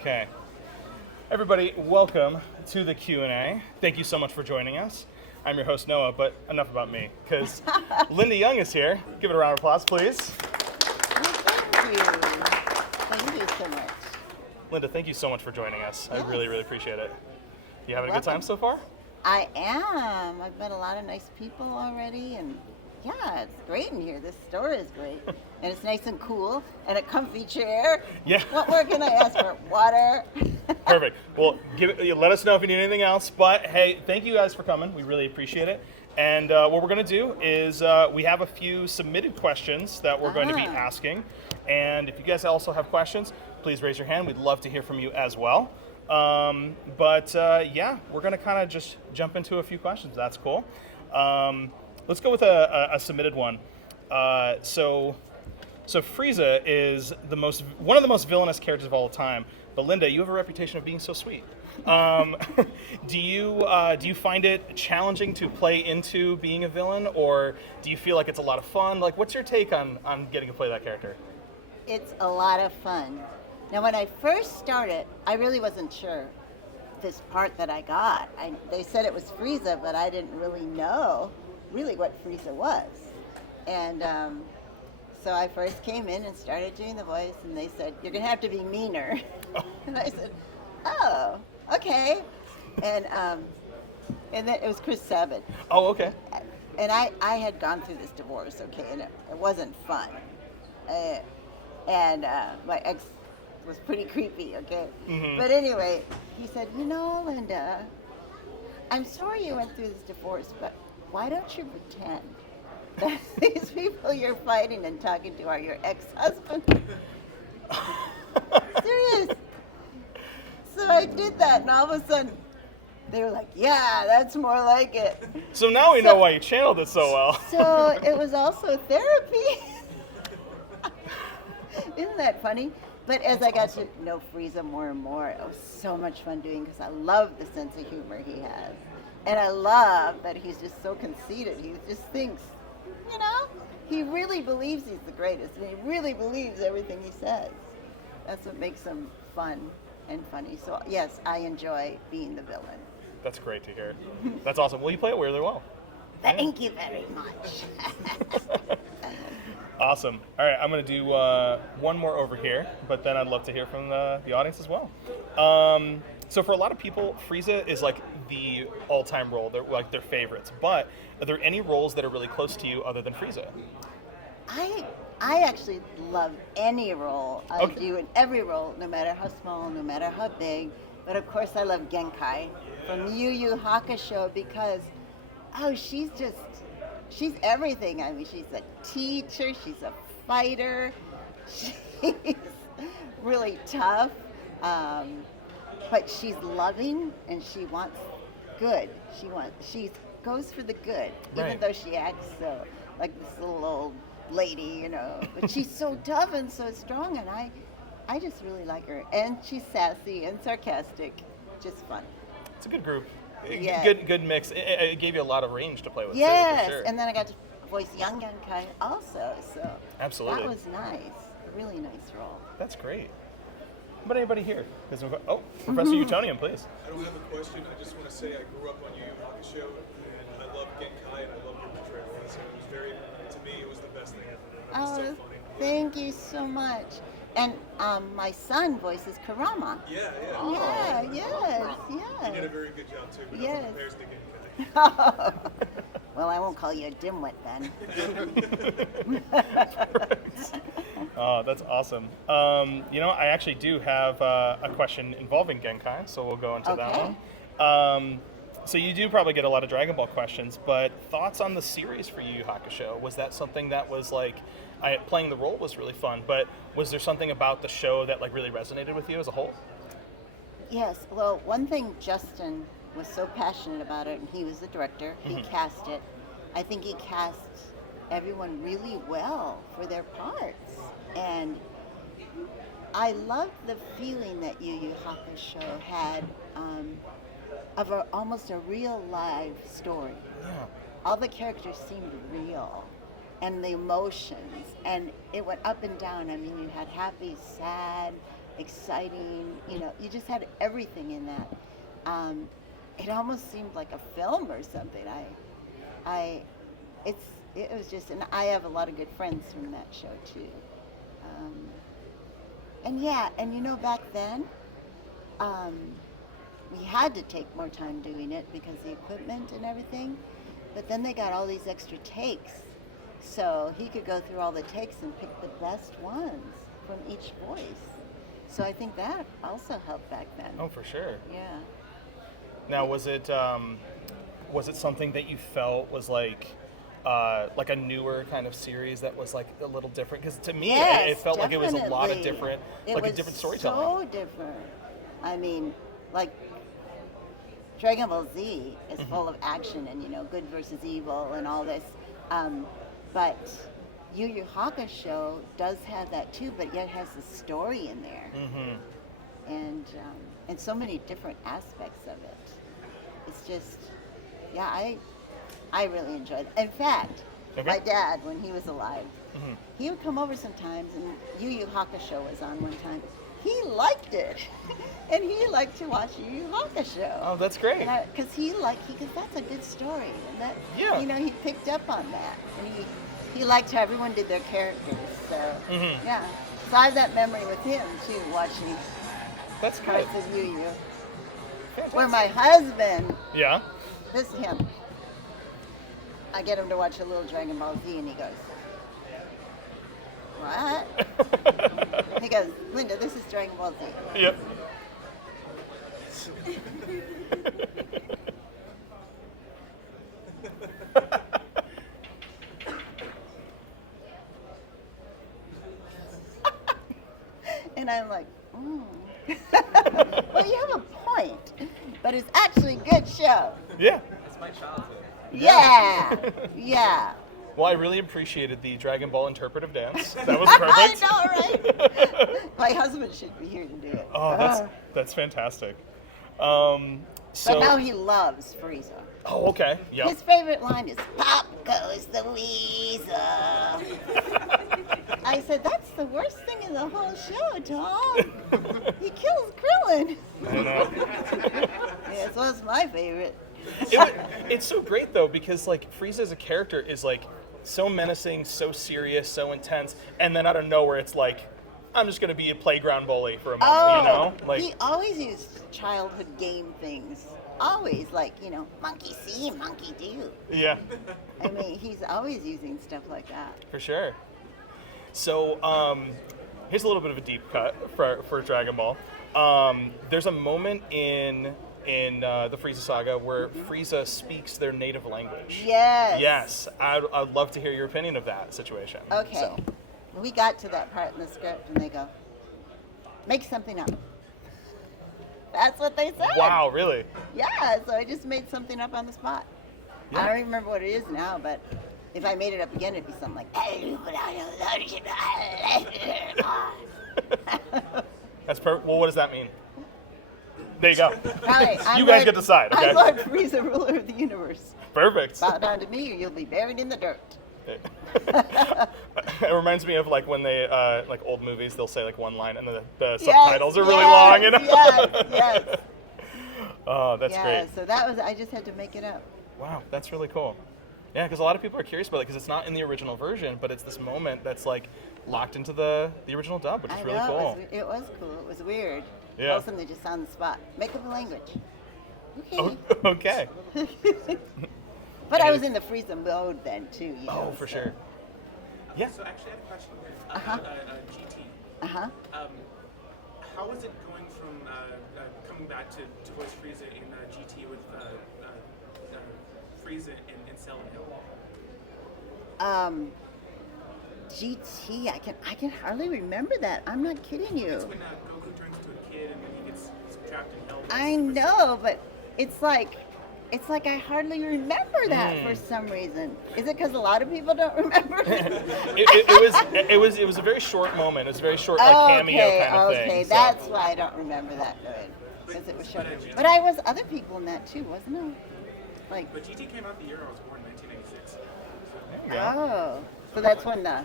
Okay. Everybody, welcome to the Q&A. Thank you so much for joining us. I'm your host, Noah, but enough about me, because Linda Young is here. Give it a round of applause, please. Thank you. Thank you so much. Linda, thank you so much for joining us. Yes. I really, really appreciate it. You having a good Welcome. time so far? I am. I've met a lot of nice people already, and yeah, it's great in here. This store is great. And it's nice and cool, and a comfy chair. Yeah. What more can I ask for? Water. Perfect. Well, let us know if you need anything else. But hey, thank you guys for coming. We really appreciate it. And what we're going to do is we have a few submitted questions that we're going to be asking. And if you guys also have questions, please raise your hand. We'd love to hear from you as well. Yeah, we're going to kind of just jump into a few questions. That's cool. Let's go with a submitted one. So Frieza is one of the most villainous characters of all time. But Linda, you have a reputation of being so sweet. Do you find it challenging to play into being a villain, or do you feel like it's a lot of fun? Like, what's your take on getting to play that character? It's a lot of fun. Now, when I first started, I really wasn't sure this part that I got. They said it was Frieza, but I didn't really know really what Frieza was. And so I first came in and started doing the voice, and they said, "You're going to have to be meaner." And I said, "Oh, okay." And then it was Chris Sabat. Oh, okay. And I had gone through this divorce, okay, and it wasn't fun. My ex was pretty creepy, okay? Mm-hmm. But anyway, he said, "You know, Linda, I'm sorry you went through this divorce, but why don't you pretend that these people you're fighting and talking to are your ex-husband?" Serious. So I did that, and all of a sudden, they were like, "Yeah, that's more like it." So now we know why you channeled it so well. So it was also therapy. Isn't that funny? But as I got to know Frieza more and more, it was so much fun doing, because I love the sense of humor he has. And I love that he's just so conceited. He just thinks, he really believes he's the greatest, and he really believes everything he says. That's what makes him fun and funny. So yes, I enjoy being the villain. That's great to hear. That's awesome. Well, you play it really well. Thank you very much. Awesome. All right, I'm going to do one more over here, but then I'd love to hear from the audience as well. So for a lot of people, Frieza is like the all-time role. They're like their favorites. But are there any roles that are really close to you other than Frieza? I actually love any role I do, in every role, no matter how small, no matter how big. But of course, I love Genkai from Yu Yu Hakusho, because she's everything. I mean, she's a teacher, she's a fighter, she's really tough, but she's loving, and she wants good. She goes for the good, even though she acts so like this little old lady, but she's so tough and so strong, and I just really like her. And she's sassy and sarcastic, just fun. It's a good group. Yeah. Good mix. It gave you a lot of range to play with. Yes, too, for sure. And then I got to voice young Genkai also, so absolutely, that was nice. A really nice role. That's great. But anybody here? Professor Utonium, please. I don't have a question. I just want to say I grew up on Yu Yu Hakusho, and I love Genkai, and I love your portrayal. So it was to me, it was the best thing ever. It was so funny. Thank you so much. And my son voices Kurama. Yeah. Yeah, yes. You did a very good job too, but nothing compares to Genkai. Well, I won't call you a dimwit then. Oh, that's awesome. I actually do have a question involving Genkai, so we'll go into that one. So you do probably get a lot of Dragon Ball questions, but thoughts on the series for Yu Yu Hakusho? Was that something that was like, playing the role was really fun, but was there something about the show that like really resonated with you as a whole? Yes. Well, one thing, Justin was so passionate about it, and he was the director. He cast it. I think he cast everyone really well for their parts, and I loved the feeling that Yu Yu Hakusho had of almost a real live story. Yeah. All the characters seemed real, and the emotions, and it went up and down. I mean, you had happy, sad, exciting. You know, you just had everything in that. It almost seemed like a film or something. It was just, and I have a lot of good friends from that show too. And yeah, and you know, back then, we had to take more time doing it because the equipment and everything. But then they got all these extra takes, so he could go through all the takes and pick the best ones from each voice. So I think that also helped back then. Oh, for sure. Yeah. Now, was it something that you felt was like a newer kind of series that was like a little different? Because to me, Yes, it felt like it was a lot of definitely. different, It like a was different storytelling. so different. I mean, like Dragon Ball Z is full of action and, you know, good versus evil and all this. But Yu Yu Hakusho does have that too, but yet has the story in there. And so many different aspects of it. It's just, yeah, I really enjoyed it. In fact, my dad, when he was alive, he would come over sometimes, and Yu Yu Hakusho was on one time. He liked it, and he liked to watch Yu Yu Hakusho. Oh, that's great. Because that's a good story, and that, Yeah. you know, he picked up on that, and he liked how everyone did their characters. So yeah, so I have that memory with him too, watching That's good. parts of Yu Yu. Fantastic. Where my husband, Yeah. this is him. I get him to watch a little Dragon Ball Z, and he goes, "What?" He goes, "Linda, this is Dragon Ball Z." Yep. And I'm like, well, you have a point, but it's actually a good show. Yeah. It's my childhood. Yeah, yeah. Well, I really appreciated the Dragon Ball interpretive dance. That was I perfect. know, right? My husband should be here to do it. Oh, that's fantastic. But So. now he loves Frieza. Oh, okay. Yeah. His favorite line is, "Pop goes the Weasel." I said, "That's the worst thing in the whole show, Tom. He kills Krillin." I know. Yeah, so that's my favorite. It's so great though because like Frieza as a character is like so menacing, so serious, so intense, and then out of nowhere it's like, I'm just gonna be a playground bully for a moment, you know? Like he always used childhood game things. Always, like, you know, monkey see, monkey do. yeah, I mean, he's always using stuff like that. for sure. So here's a little bit of a deep cut for Dragon Ball. There's a moment in the Frieza saga where Frieza speaks their native language. Yes. Yes, I'd love to hear your opinion of that situation. Okay. So, We got to that part in the script, and they go, "Make something up." That's what they said. wow, really? Yeah, so I just made something up on the spot. Yeah. I don't even remember what it is now, but if I made it up again, it'd be something like. That's perfect. Well, what does that mean? There you go. Right, You guys get to decide, okay? I'm Lord Frieza, ruler of the universe. Perfect. Bow down to me, or you'll be buried in the dirt. It reminds me of like when they like old movies, they'll say like one line and the Yes, subtitles are really yes, long, you know? Yes. Oh, that's Yeah, great. so that was, I just had to make it up. Wow, that's really cool. Yeah, because a lot of people are curious about it because it's not in the original version, but it's this moment that's like locked into the original dub, which is really cool. It was cool. It was weird. Yeah. Awesome, they just on the spot. Make up a language. Okay. Oh, okay. But I was in the Frieza mode then too. You know, Oh, for sure. Yeah. So actually, I had a question. Uh-huh. GT. Uh-huh. How was it going from coming back to voice Frieza in GT with Frieza in Silent Hill? GT, I can hardly remember that. I'm not kidding It's you. when Goku turns into a kid and then he gets trapped in hell. I know, but it's like I hardly remember that for some reason. Is it because a lot of people don't remember? it was a very short moment. It was a very short like cameo kind of thing. Okay, so- that's why I don't remember that good. Because it was short. But I was other people in that too, wasn't I? Like, But GT came out the year I was born, 1996. There you go. oh, so that's when the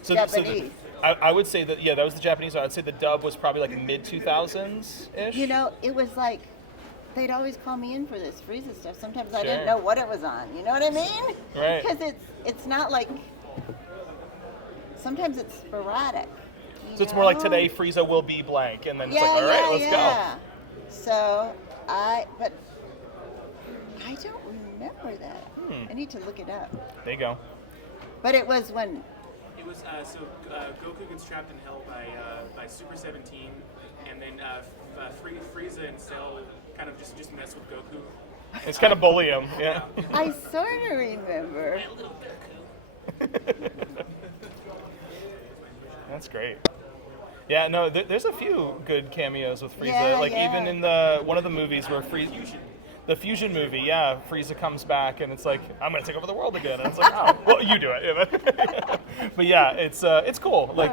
So Japanese. I would say that, yeah, that was the Japanese one. I'd say the dub was probably like mid 2000s-ish. You know, it was like they'd always call me in for this Frieza stuff. Sometimes I Sure. didn't know what it was on. You know what I mean? Right. Because it's not like, sometimes it's sporadic. So it's more like today Frieza will be blank, and then it's like, all right, let's go. So but I don't remember that. I need to look it up. There you go. But it was when, It was Goku gets trapped in hell by Super 17, and then Frieza and Cell kind of just mess with Goku. It's kind of bully him, yeah. I sort of remember. That's great. Yeah, no, there's a few good cameos with Frieza. Yeah, like yeah. even in one of the movies where the Fusion movie, yeah, Frieza comes back and it's like, I'm gonna take over the world again. And it's like, oh, well, you do it. But yeah, it's cool. Like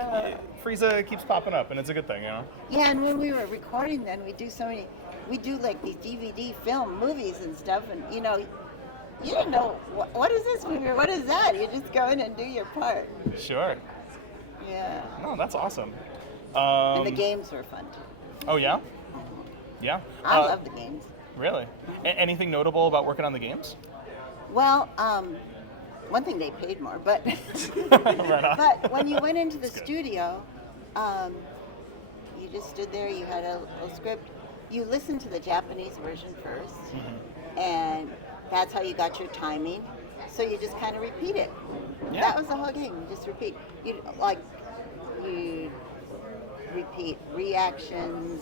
Frieza keeps popping up, and it's a good thing, you know. Yeah, and when we were recording, then we do like these DVD film movies and stuff, and you know, you don't know what is this movie or what is that. You just go in and do your part. Sure. Yeah. No, that's awesome. And the games were fun too. Oh yeah. Yeah. I love the games. Really? Anything notable about working on the games? Well, one thing they paid more, but Right on. but when you went into the That's good. studio, you just stood there. You had a little script. You listened to the Japanese version first, and that's how you got your timing. So you just kind of repeat it. Yeah. That was the whole game. You just repeat. You repeat reactions,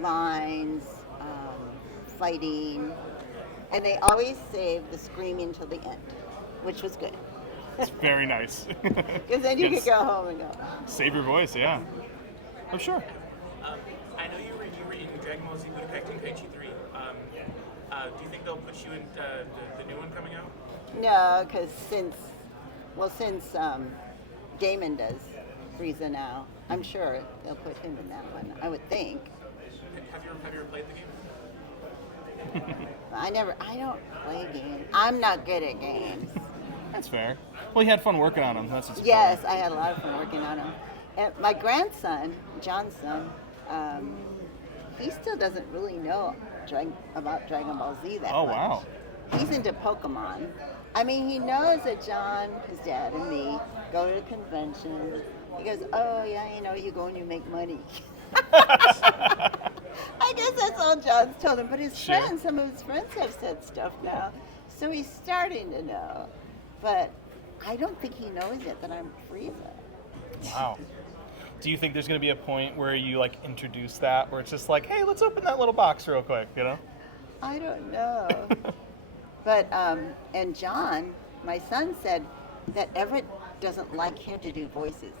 lines, fighting, and they always saved the screaming till the end, which was good. It's very nice. Because then you Yes. could go home and go. Save your voice, yeah. Oh, sure. I know you were in Dragon Ball Z Budokai Tenkaichi 3. Do you think they'll put you in the new one coming out? No, because since Damon does Frieza now, I'm sure they'll put him in that one. I would think. Have you ever played the game? I don't play games. I'm not good at games. That's fair. Well, you had fun working on them. That's what's Yes, I had a lot of fun working on them. And my grandson, John's son, he still doesn't really know about Dragon Ball Z that Oh, much. wow. He's into Pokemon. I mean, he knows that John, his dad, and me go to conventions. He goes, oh, yeah, you know, you go and you make money. I guess that's all John's told him. But his Sure. friends, some of his friends have said stuff now. So he's starting to know. But I don't think he knows yet that I'm Frieza. Wow. Do you think there's going to be a point where you like introduce that, where it's just like, hey, let's open that little box real quick, you know? I don't know. But, and John, my son, said that Everett doesn't like him to do voices.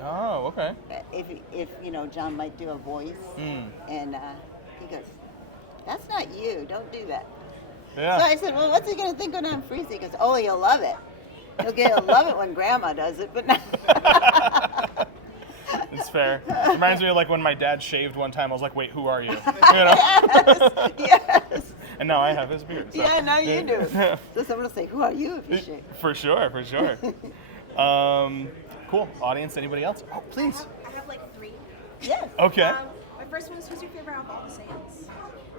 Oh, okay. If you know, John might do a voice, and he goes, that's not you, don't do that. Yeah. So I said, well, what's he going to think when I'm Frieza? He goes, oh, he'll love it. He'll love it when Grandma does it, but not. It's fair. Reminds me of like when my dad shaved one time. I was like, wait, who are you? You know? Yes. And now I have his beard. So. Yeah, now you do. So someone will say, who are you if you shave? For sure, for sure. Cool. Audience, anybody else? Oh, please. I have like 3. Yes. Okay. My first one is, who's your favorite out of all the Saiyans?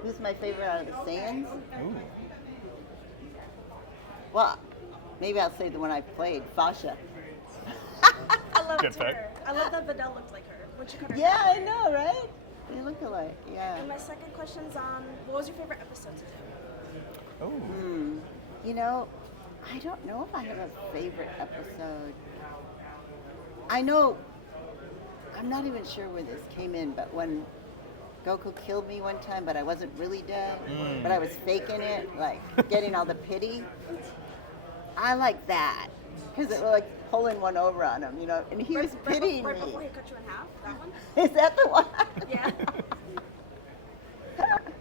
Who's my favorite out of the Saiyans? Ooh. Well, maybe I'll say the one I played, Fasha. I loved Good pick. her. I love that Videl looked like her when she cut her Yeah, hair. I know, right? They look alike, yeah. And my second question's on, what was your favorite episode to do? Oh. You know, I don't know if I have a favorite episode. I know, I'm not even sure where this came in, but when Goku killed me one time, but I wasn't really dead, but I was faking it, like getting all the pity. I like that, because it was like pulling one over on him, you know, and he was pitying right me. before he cut you in half, that one? Is that the one? Yeah.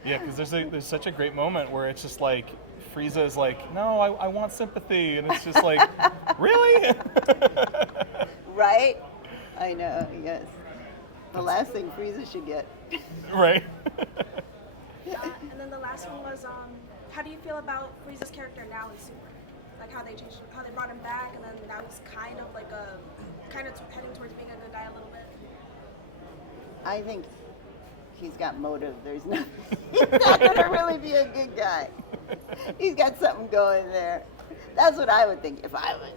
Yeah, because there's such a great moment where it's just like Frieza is like, no, I want sympathy, and it's just like, really? Right? I know, yes. The last thing Frieza should get. Right. And then the last one was, how do you feel about Frieza's character now in Super? like how they brought him back, and then that was kind of heading towards being a good guy a little bit. I think he's got motive. There's no, he's not gonna really be a good guy. He's got something going there. That's what I would think if I was.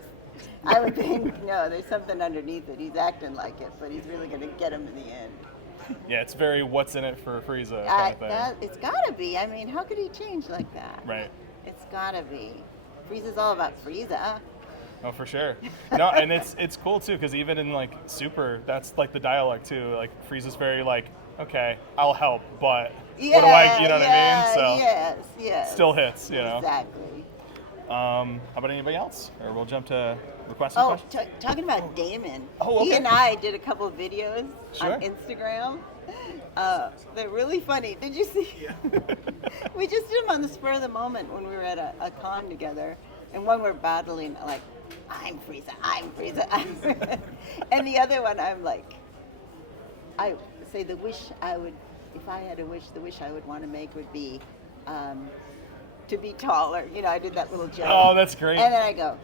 I would think, no, there's something underneath it. He's acting like it, but he's really gonna get him in the end. Yeah, it's very what's in it for Frieza kind of thing. It's gotta be. I mean, how could he change like that? Right. It's gotta be. Frieza's all about Frieza. Oh, for sure. No, and it's cool too because even in like Super, that's like the dialogue too. Like Frieza's very like, okay, I'll help, but what do I? You know what I mean? So yes. still hits, you know. Exactly. How about anybody else? Or we'll jump to request. Oh, talking about Damon. Oh, okay. He and I did a couple of videos Sure. on Instagram. They're really funny. Did you see? Yeah. We just did them on the spur of the moment when we were at a con together, and one we're battling like, I'm Frieza, I'm Frieza, I'm Frieza. And the other one I'm like, I say the wish I would, if I had a wish, the wish I would want to make would be to be taller. You know, I did that little joke. Oh, that's great. And then I go,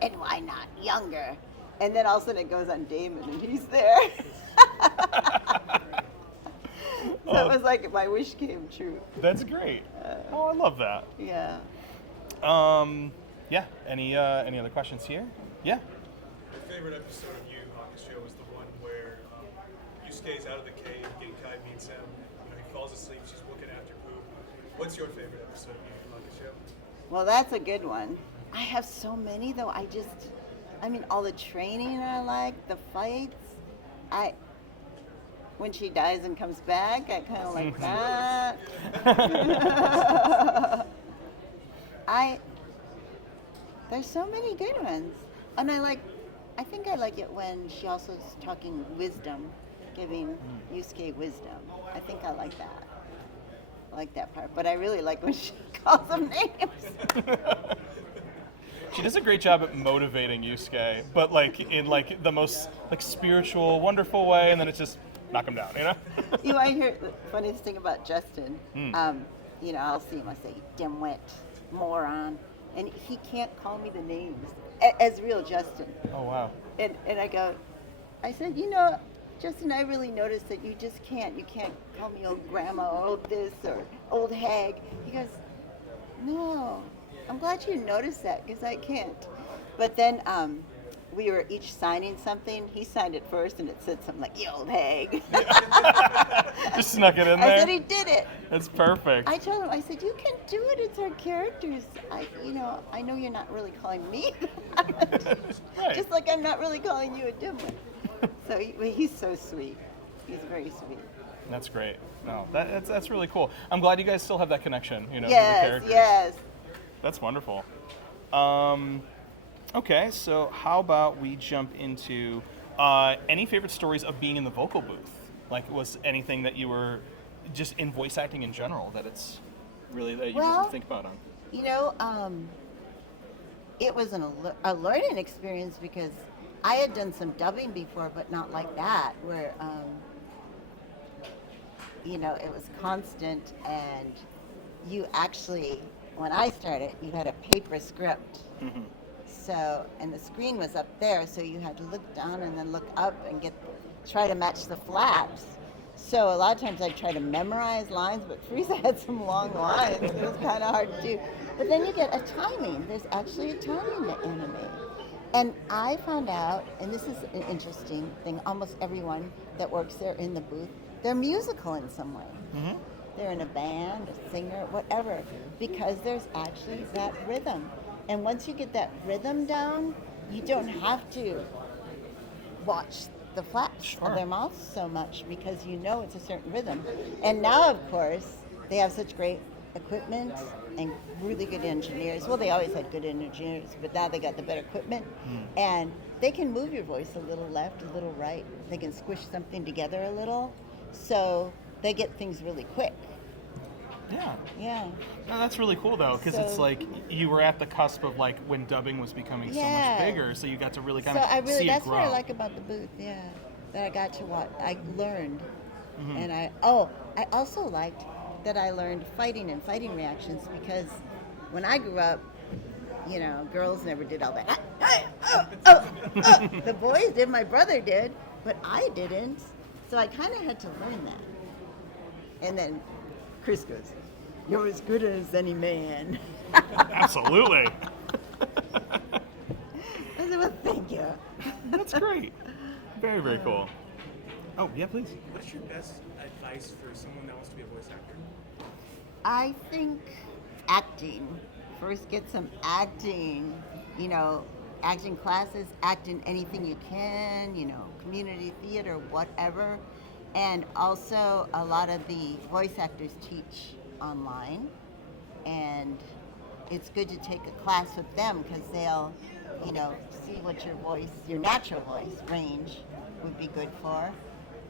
and why not younger? And then all of a sudden it goes on Damon and he's there. So it was like my wish came true. That's great. Oh, I love that. Yeah. Yeah. Any other questions here? Yeah. My favorite episode of Yu Hakusho was the one where Yusuke's out of the cave, Genkai meets him, he falls asleep, she's looking after poop. What's your favorite episode of Yu Hakusho? Well, that's a good one. I have so many though. I mean, all the training I like, the fights. When she dies and comes back, I kind of like that. There's so many good ones. And I think I like it when she also is talking wisdom, giving Yusuke wisdom. I think I like that. I like that part. But I really like when she calls them names. She does a great job at motivating Yusuke, but like in like the most like spiritual, wonderful way, and then it's just knock him down, you know? You want to hear the funniest thing about Justin? I'll see him, I say, dimwit, moron, and he can't call me the names as real Justin. Oh, wow. And I said, Justin, I really noticed that you just can't. You can't call me old grandma or old this or old hag. He goes, no, I'm glad you noticed that because I can't. But then we were each signing something. He signed it first, and it said something like, you old hag. Just snuck it in there. I said he did it. That's perfect. I told him, I said, you can do it. It's our characters. I know you're not really calling me that. Right. Just like I'm not really calling you a dimwit. So he's so sweet. He's very sweet. That's great. No, that's really cool. I'm glad you guys still have that connection, to the Yes, characters. yes. That's wonderful. Okay, so how about we jump into any favorite stories of being in the vocal booth? Like, was anything that you were just in voice acting in general that it's really that you didn't think about on? It was a learning experience because I had done some dubbing before, but not like that, where, it was constant and you actually, when I started, you had a paper script. Mm-hmm. So, and the screen was up there, so you had to look down and then look up and try to match the flaps. So a lot of times I'd try to memorize lines, but Frieza had some long lines. It was kind of hard to do. But then you get a timing. There's actually a timing to animate. And I found out, and this is an interesting thing, almost everyone that works there in the booth, they're musical in some way. Mm-hmm. They're in a band, a singer, whatever, because there's actually that rhythm. And once you get that rhythm down, you don't have to watch the flaps of their mouths so much because it's a certain rhythm. And now, of course, they have such great equipment and really good engineers. Well, they always had good engineers, but now they got the better equipment. And they can move your voice a little left, a little right. They can squish something together a little. So they get things really quick. Yeah. Yeah. No, that's really cool though, because it's like you were at the cusp of like when dubbing was becoming so much bigger, so you got to really kind of see it that's grow. what I like about the booth. Yeah, that I got to watch. I learned, and I also liked that I learned fighting and fighting reactions because when I grew up, girls never did all that. The boys did, my brother did, but I didn't. So I kind of had to learn that. And then Chris goes, "You're as good as any man." Absolutely. I said, "Well, thank you." That's great. Very, very cool. Oh, yeah, please. What's your best advice for someone that wants to be a voice actor? I think acting. First, get some acting. Acting classes, act in anything you can, community theater, whatever. And also, a lot of the voice actors teach online. And it's good to take a class with them because they'll, see what your natural voice range would be good for.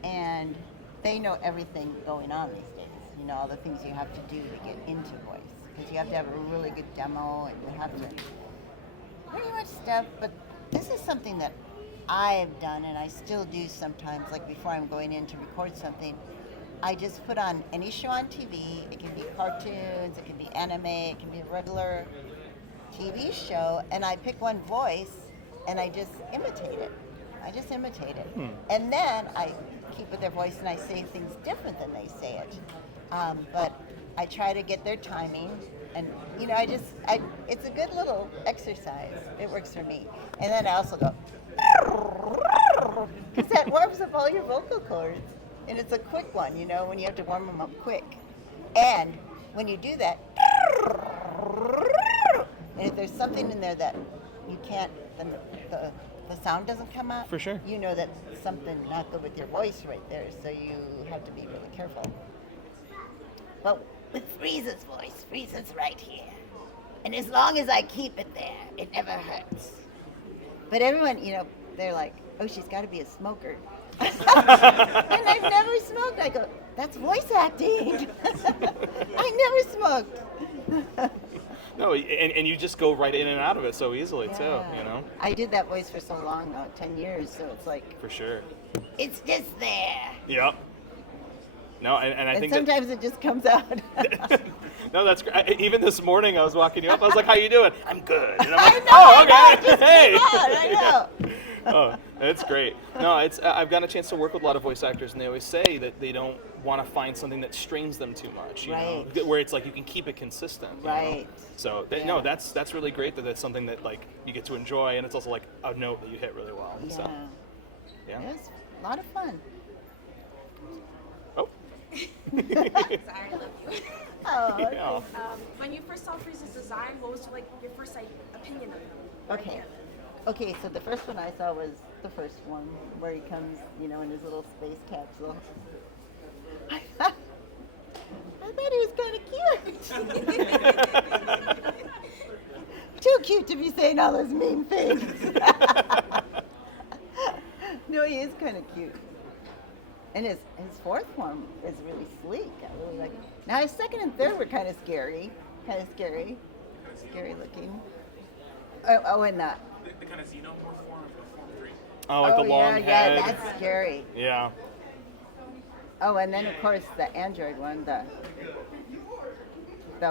And they know everything going on these days. All the things you have to do to get into voice. Because you have to have a really good demo and you have to pretty much stuff. But this is something that I've done and I still do sometimes, like before I'm going in to record something. I just put on any show on TV. It can be cartoons, it can be anime, it can be a regular TV show, and I pick one voice and I just imitate it. And then I keep with their voice and I say things different than they say it. But I try to get their timing, and it's a good little exercise. It works for me. And then I also go, because that warms up all your vocal cords, and it's a quick one, when you have to warm them up quick. And when you do that, and if there's something in there that you can't, then the sound doesn't come out. For sure. You know that something not good with your voice right there, so you have to be really careful. But with Frieza's voice, Frieza's right here. And as long as I keep it there, it never hurts. But everyone, they're like, "Oh, she's got to be a smoker." And I've never smoked. I go, "That's voice acting." I never smoked. No, and you just go right in and out of it so easily, too, I did that voice for so long now, 10 years, so it's like, For sure. it's just there. Yep. No, and I And think sometimes it just comes out. No, that's great. Even this morning, I was walking you up. I was like, "How you doing?" "I'm good." And I'm I like, know, "Oh, I okay. just Hey." came out, I know. Oh, that's great. No, I've gotten a chance to work with a lot of voice actors, and they always say that they don't want to find something that strains them too much. Right. Where it's like you can keep it consistent. Right. So no, that's really great that that's something that like you get to enjoy, and it's also like a note that you hit really well. Yeah. So, yeah. It was a lot of fun. Oh. I love you. Oh, okay. Yeah. When you first saw Frieza's design, what was your first opinion of him? Okay. Okay, so the first one I saw was the first one where he comes, in his little space capsule. I thought he was kind of cute. Too cute to be saying all those mean things. No, he is kind of cute. And his fourth one is really sleek. I really like it. Now his second and third were kind of scary. Scary looking. Oh, and that. The kind of xenomorph form of Form 3. Oh, like the long head. Yeah, that's scary. Yeah. Oh, and then of course the android one, the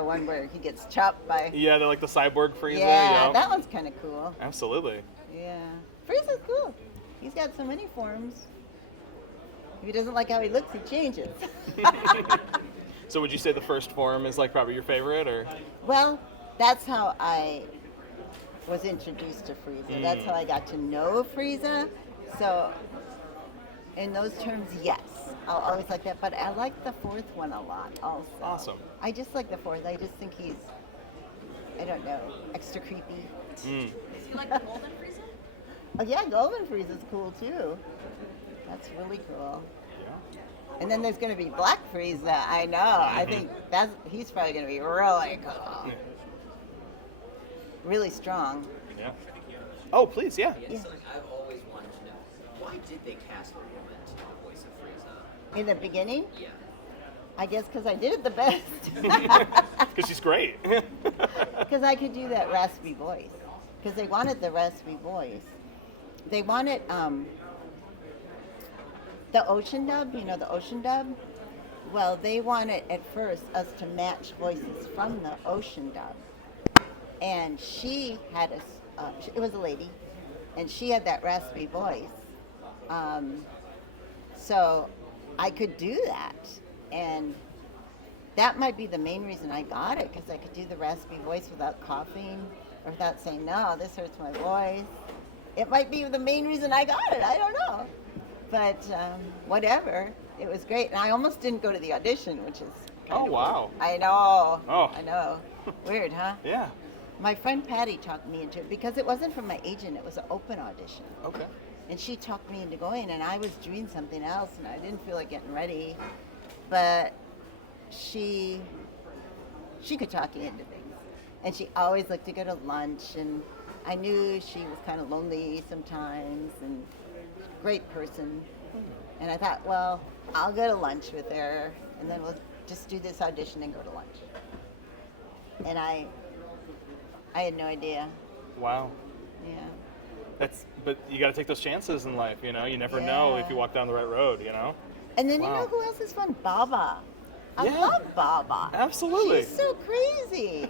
one where he gets chopped by. Yeah, they're like the cyborg Frieza. Yeah, that one's kind of cool. Absolutely. Yeah, Frieza's cool. He's got so many forms. If he doesn't like how he looks, he changes. So would you say the first form is like probably your favorite, or? Well, that's how I was introduced to Frieza. That's how I got to know Frieza. So, in those terms, yes, I'll always like that. But I like the fourth one a lot also. Awesome. I just like the fourth. I just think he's, I don't know, extra creepy. Do you like the golden Frieza? Oh yeah, Golden Frieza's cool too. That's really cool. Yeah. And then there's going to be Black Frieza. I know. I think he's probably going to be really cool. Really strong. Yeah. Oh, please, yeah. Yeah, something I've always wanted to know. Why did they cast a woman to do the voice of Frieza? In the beginning, Yeah. I guess because I did it the best. Because she's great. Because I could do that raspy voice. Because they wanted the raspy voice. They wanted the ocean dub, the ocean dub? Well, they wanted at first us to match voices from the ocean dub. and she had it was a lady, and she had that raspy voice. So I could do that, and that might be the main reason I got it, because I could do the raspy voice without coughing or without saying, no, this hurts my voice. It might be the main reason I got it. I don't know. But whatever. It was great. And I almost didn't go to the audition, which is kind of wow. weird. I know. Oh. I know. Weird, huh? Yeah. My friend Patty talked me into it because it wasn't from my agent. It was an open audition. Okay. And she talked me into going, and I was doing something else, and I didn't feel like getting ready. But she could talk you into things. And she always looked to go to lunch, and I knew she was kind of lonely sometimes, and great person. And I thought, well, I'll go to lunch with her, and then we'll just do this audition and go to lunch. And I had no idea. Wow. Yeah. But you got to take those chances in life, you know. You never know if you walk down the right road, you know. And then Wow. you know who else is fun? Baba. I Yeah. love Baba. Absolutely. She's so crazy.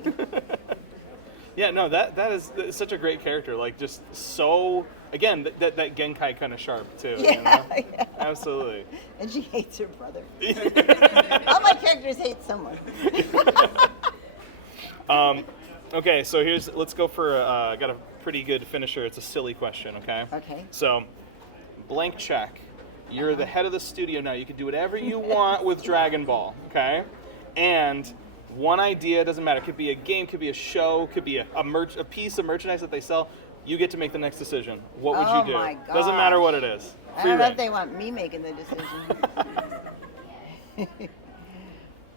Yeah, no, that is such a great character. Like, just so, again, that Genkai kind of sharp too. Yeah, you know? yeah. Absolutely. And she hates her brother. All my characters hate someone. Okay, so let's go for I got a pretty good finisher. It's a silly question, okay? Okay. So, blank check. You're the head of the studio now. You can do whatever you want with Dragon Ball, okay? And one idea, doesn't matter. It could be a game, could be a show, could be a piece of merchandise that they sell. You get to make the next decision. What would you do? My gosh. Doesn't matter what it is. I Free don't know reign. if they want me making the decision.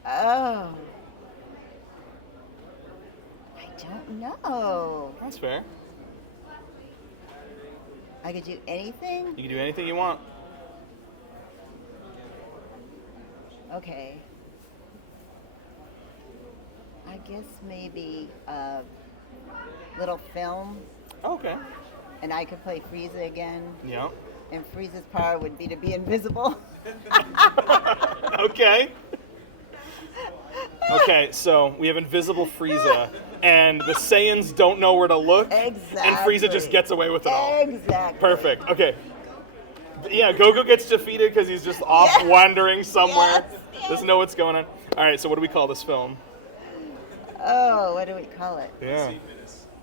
Oh. I don't know. That's fair. I could do anything? You can do anything you want. Okay. I guess maybe a little film, Okay. and I could play Frieza again. Yeah. And Frieza's power would be to be invisible. Okay. Okay, so we have invisible Frieza, and the Saiyans don't know where to look, and Frieza just gets away with it all. Exactly. Perfect. Okay. Yeah, Goku gets defeated because he's just off Yes. wandering somewhere. Yes. Doesn't know what's going on. All right, so what do we call this film? Oh, what do we call it? Yeah.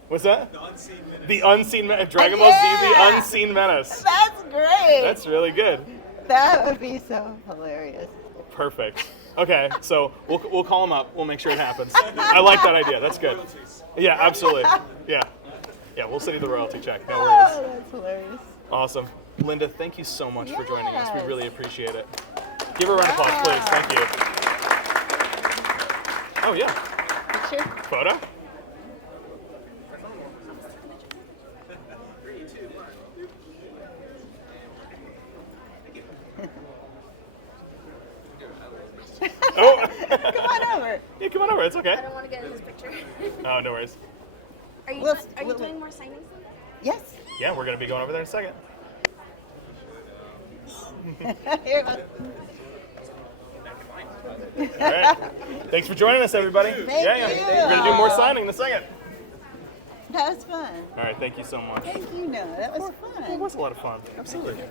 What's that? The Unseen Menace. The Unseen Menace. Dragon Ball Z, Yeah. The Unseen Menace. That's great. That's really good. That would be so hilarious. Perfect. Okay, so we'll call him up. We'll make sure it happens. I like that idea. That's good. Yeah, absolutely. Yeah. Yeah, we'll send you the royalty check. No worries. Oh, that's hilarious. Awesome. Linda, thank you so much for joining us. We Yes. really appreciate it. Give her a round of applause, please. Thank you. Oh, yeah. Picture? Photo? Oh. Come on over. Yeah, come on over. It's okay. I don't want to get in this picture. Oh, no worries. Are you, We'll- are you we'll- doing more signings than that? Yes. Yeah, we're going to be going over there in a second. Here. All right. Thanks for joining us, everybody. Thank yeah. you. We're going to do more signing in a second. That was fun. All right, thank you so much. Thank you, Noah. That was It fun. was a lot of fun. Absolutely.